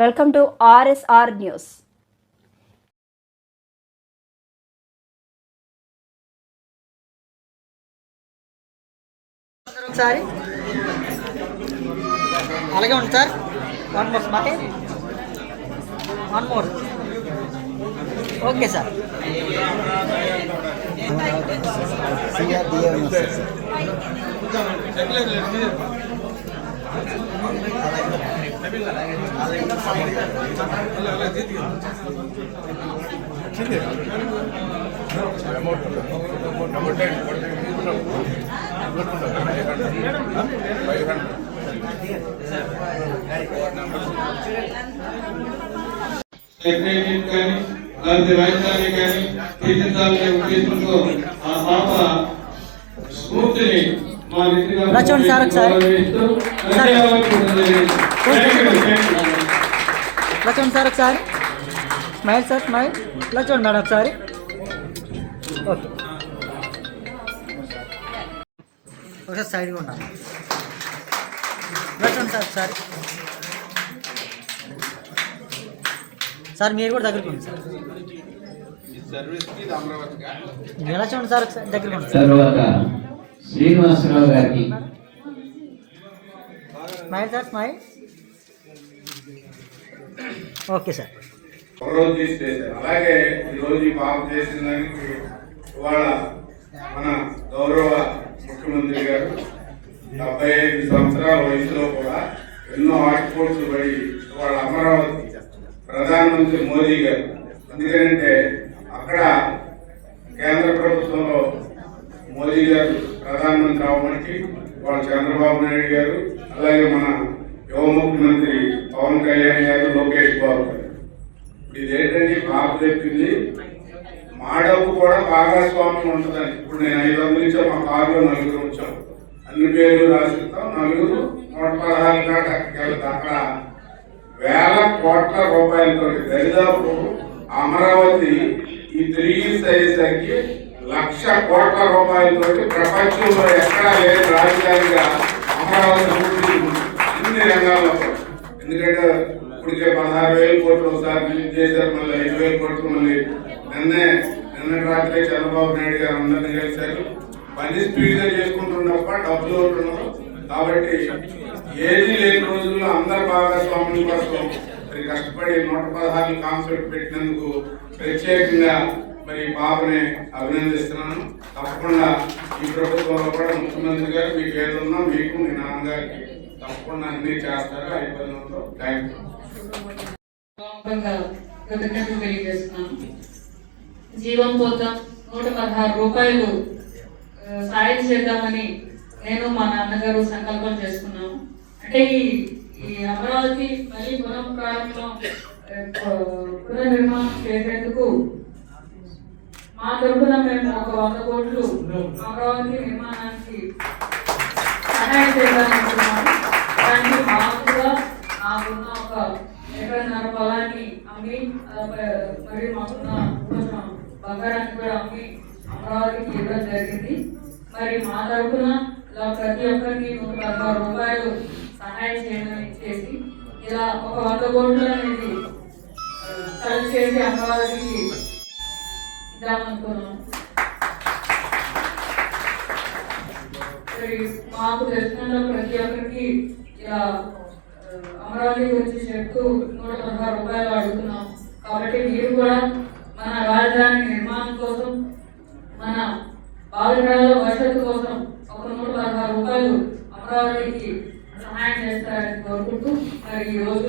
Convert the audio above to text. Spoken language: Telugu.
Welcome to RSR news. ఒకసారి అలాగే ఉంది sir. One more smile, one more. Okay sir. రాజధాని కానీ తీర్చాలనే ఉద్దేశంతో ఆ పాప స్ఫూర్తిని మా చూడండి సార్ ఒకసారి. చూడండి సార్ ఒకసారి. Smile sir, smile. ఇలా చూడండి మేడం ఒకసారి. ఓకే, ఒకసారి సైడ్గా ఉన్నాను. ఇలా చూడండి సార్ ఒకసారి. సార్ మీరు కూడా దగ్గరికి ఉంది సార్. ఎలా చూడండి సార్ ఒకసారి దగ్గరికి ఉంది. తర్వాత శ్రీనివాసరావు గారికి smile sir, smile. Okay sir. అలాగే ఈరోజు ఈ పాప చేసిన దానికి ఇవాళ మన గౌరవ ముఖ్యమంత్రి గారు 75 సంవత్సరాల వయసులో కూడా ఎన్నో ఆటపోట్లు పడి వాళ్ళ అమరావతి ప్రధానమంత్రి మోదీ గారు, ఎందుకంటే అక్కడ కేంద్ర ప్రభుత్వంలో మోదీ గారు ప్రధానమంత్రి అవ్వడానికి వాళ్ళ చంద్రబాబు నాయుడు గారు, అలాగే మన యువ ముఖ్యమంత్రి పవన్ కళ్యాణ్ గారు, లోకేష్ బాబు గారు. ఇదేంటంటే బాబు చెప్పింది మా డబ్బు కూడా భాగస్వామ్యం ఉంటుందని. ఇప్పుడు నేను 500 ఇచ్చాం, మా కారులో 4 వచ్చాం, అన్ని పేర్లు రాసిస్తాం, 4 116 దాకా అక్కడ వేల కోట్ల రూపాయలతో దరిదాపు అమరావతి ఈ 3 years అయ్యేసరికి 1,00,000 కోట్ల రూపాయలతో ప్రపంచంలో ఎక్కడా లేదు రాజధానిగా అమరావతి ఇన్ని రంగాల్లో. ఎందుకంటే ఇప్పటికే 16,000 కోట్లు ఒకసారి రిలీజ్ చేశారు, మళ్ళీ 5,000 కోట్లు మళ్ళీ నిన్న రాత్రి చంద్రబాబు నాయుడు గారు అందరినీ కలిశారు. పని స్పీడ్గా చేసుకుంటున్నప్ప డబ్బులు ఉంటున్నారు. కాబట్టి ఏది లేని రోజుల్లో అందరి భాగస్వాముల కోసం మరి కష్టపడి 116 కాన్సెప్ట్ పెట్టినందుకు ప్రత్యేకంగా మరి పాపని అభినందిస్తున్నాను. తప్పకుండా ఈ ప్రభుత్వంలో కూడా ముఖ్యమంత్రి గారు మీకు ఏదన్నా మీకు మీ నాన్నగారికి తప్పకుండా అన్ని చేస్తారు. అయిపోయినంతో థ్యాంక్ యూ. జీవం పోతాం 116 రూపాయలు సాయం చేద్దామని నేను మా నాన్నగారు సంకల్పం చేసుకున్నాము. అంటే ఈ అమరావతి మళ్ళీ పునర్నిర్మాణం చేసేందుకు మా తరఫున మేము ఒక 100 కోట్లు అమరావతి నిర్మాణానికి సహాయం చేద్దామనుకున్నాము. దానికి మామూలుగా నాకున్న ఒక ఎకరన్నర పొలాన్ని అమ్మి మరి మాకున్న కొంచెం బంగారాన్ని కూడా అమ్మి అమరావతికి ఇవ్వడం జరిగింది. మరి మా తరఫున ఇలా ప్రతి ఒక్కరికి 116 రూపాయలు సహాయం చేయమని చేసి ఇలా ఒక 100 కోట్లు అనేది ఖర్చు చేసి అమరావతికి ఇద్దామనుకున్నాం. మరి మాకు తెలిసిన ప్రతి ఒక్కరికి ఇలా అమరావతి గురించి చెప్తూ 116 రూపాయలు అడుగుతున్నాం. కాబట్టి మీరు కూడా మన రాజధాని నిర్మాణం కోసం, మన భావితరాల భవిష్యత్తు కోసం ఒక 116 రూపాయలు అమరావతికి సహాయం చేస్తారని కోరుకుంటూ మరి ఈ రోజు